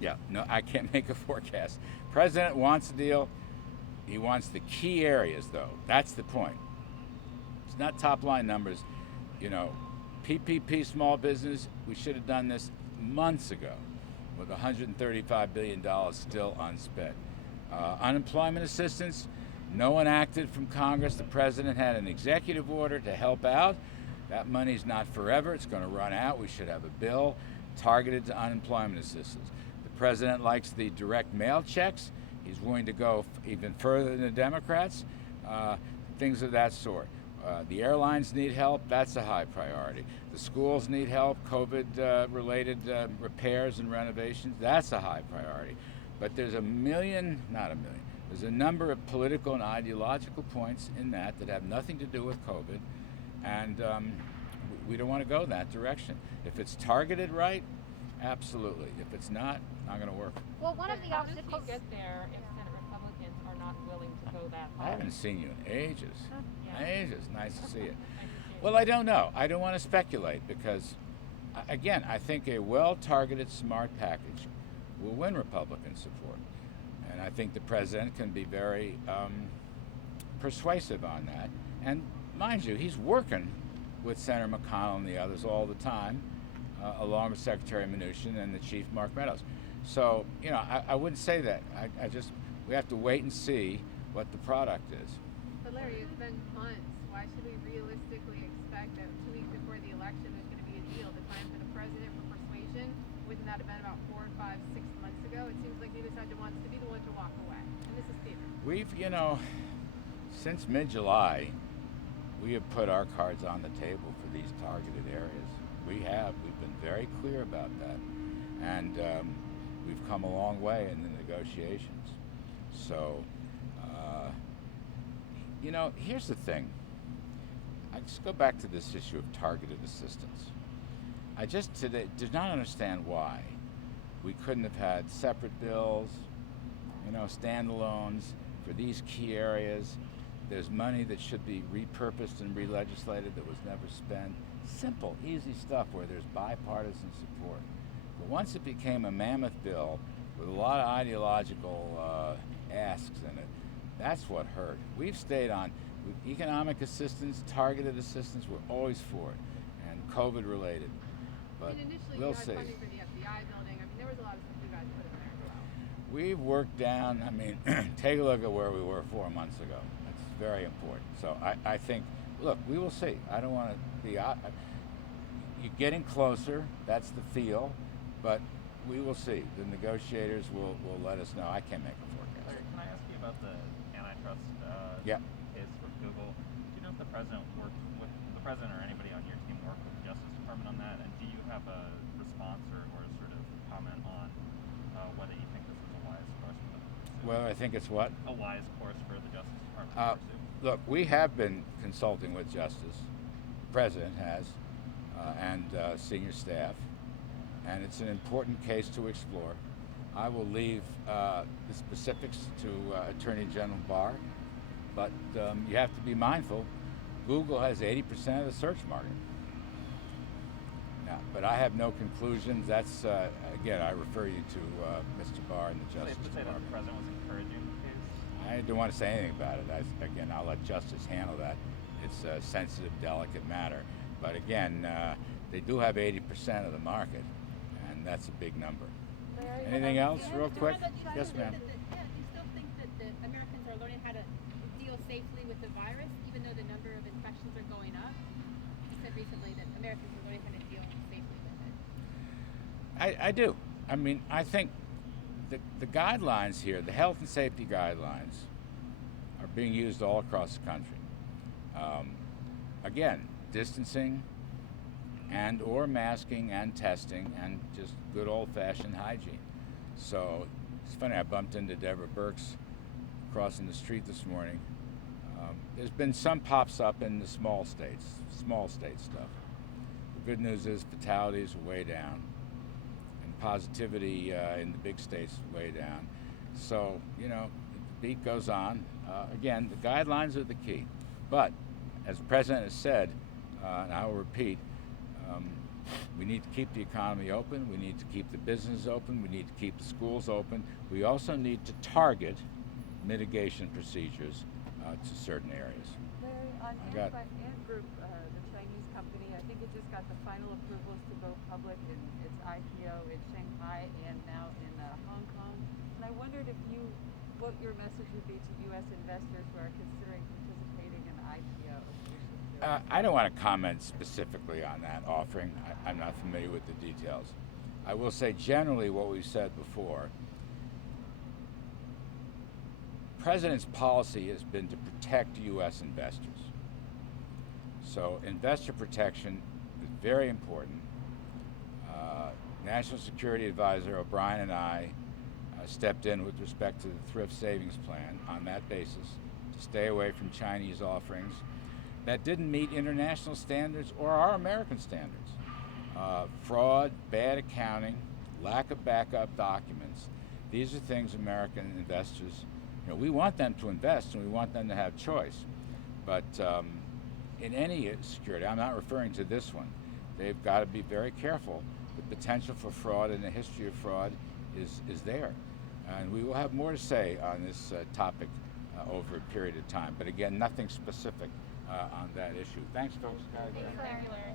Yeah, no, I can't make a forecast. President wants a deal. He wants the key areas, though. That's the point. It's not top line numbers. You know, PPP small business, we should have done this months ago with $135 billion still unspent. Unemployment assistance, no one acted from Congress. The president had an executive order to help out. That money's not forever. It's going to run out. We should have a bill targeted to unemployment assistance. The president likes the direct mail checks. He's willing to go even further than the Democrats. Things of that sort. The airlines need help. That's a high priority. The schools need help. COVID-related repairs and renovations. That's a high priority. But there's there's a number of political and ideological points in that have nothing to do with COVID. And we don't want to go that direction. If it's targeted right, absolutely. If it's not going to work. Well, one of the How does he obstacles. get there if Senate Republicans are not willing to go that I far? haven't seen you in ages. Yeah. Ages. Nice to see you. Nice to see you. Well, I don't know. I don't want to speculate because, again, I think a well-targeted, smart package will win Republican support. And I think the president can be very persuasive on that. And mind you, he's working with Senator McConnell and the others all the time, along with Secretary Mnuchin and the chief, Mark Meadows. So, you know, I wouldn't say that. We have to wait and see what the product is. But Larry, it's been months. Why should we realistically expect that 2 weeks before the election there's going to be a deal? The time for the president for persuasion, wouldn't that have been about 4, 5, 6 months ago? It seems like neither side wants to be the one to walk away. And this is theater. We've, since mid-July, we have put our cards on the table for these targeted areas. We have. We've been very clear about that. And we've come a long way in the negotiations. So, here's the thing. I just go back to this issue of targeted assistance. I just today did not understand why we couldn't have had separate bills, standalones for these key areas. There's money that should be repurposed and re-legislated that was never spent. Simple, easy stuff where there's bipartisan support. But once it became a mammoth bill with a lot of ideological asks in it, that's what hurt. We've stayed on with economic assistance, targeted assistance. We're always for it, and COVID-related. But And initially we'll you had see. funding for the FBI building. I mean, there was a lot of stuff you guys put in there as well. We've worked down, take a look at where we were 4 months ago. That's very important. So I think, look, we will see. I don't want to be out. You're getting closer. That's the feel. But we will see. The negotiators will let us know. I can't make a forecast. Larry, can I ask you about the antitrust Yeah. case with Google? Do you know if the president or anybody on your team worked with the Justice Department on that? And do you have a response or sort of comment on whether you think this is a wise course for them to pursue? Well, I think it's what? A wise course for the Justice Department to pursue? Look, we have been consulting with Justice. The president has, and senior staff. And it's an important case to explore. I will leave the specifics to Attorney General Barr, but you have to be mindful. Google has 80% of the search market. Now, but I have no conclusions. That's, again, I refer you to Mr. Barr and the Justice Safe to say that the Department. president was encouraging the case? I don't want to say anything about it. Again, I'll let Justice handle that. It's a sensitive, delicate matter. But again, they do have 80% of the market. That's a big number. Anything else, real quick? Yes, ma'am. Do you still think that the Americans are learning how to deal safely with the virus, even though the number of infections are going up? You said recently that Americans are learning how to deal safely with it. I do. I think the guidelines here, the health and safety guidelines, are being used all across the country. Again, distancing, and or masking and testing and just good old-fashioned hygiene. So it's funny, I bumped into Deborah Burks crossing the street this morning. There's been some pops up in the small state stuff. The good news is fatalities are way down and positivity in the big states is way down. So, the beat goes on. Again, the guidelines are the key. But as the president has said, and I will repeat, We need to keep the economy open. We need to keep the business open. We need to keep the schools open. We also need to target mitigation procedures to certain areas. Larry, on I got- Ant Group, the Chinese company, I think it just got the final approvals to go public in its IPO in Shanghai and now in Hong Kong. And I wondered what your message would be to U.S. investors who are considering participating in the IPO. I don't want to comment specifically on that offering. I'm not familiar with the details. I will say generally what we've said before. President's policy has been to protect U.S. investors. So investor protection is very important. National Security Advisor O'Brien and I stepped in with respect to the thrift savings plan on that basis to stay away from Chinese offerings that didn't meet international standards or our American standards. Fraud, bad accounting, lack of backup documents. These are things American investors, we want them to invest and we want them to have choice. But in any security, I'm not referring to this one, they've got to be very careful. The potential for fraud and the history of fraud is there. And we will have more to say on this topic over a period of time. But again, nothing specific on that issue. Thanks, folks. Thank you, Larry.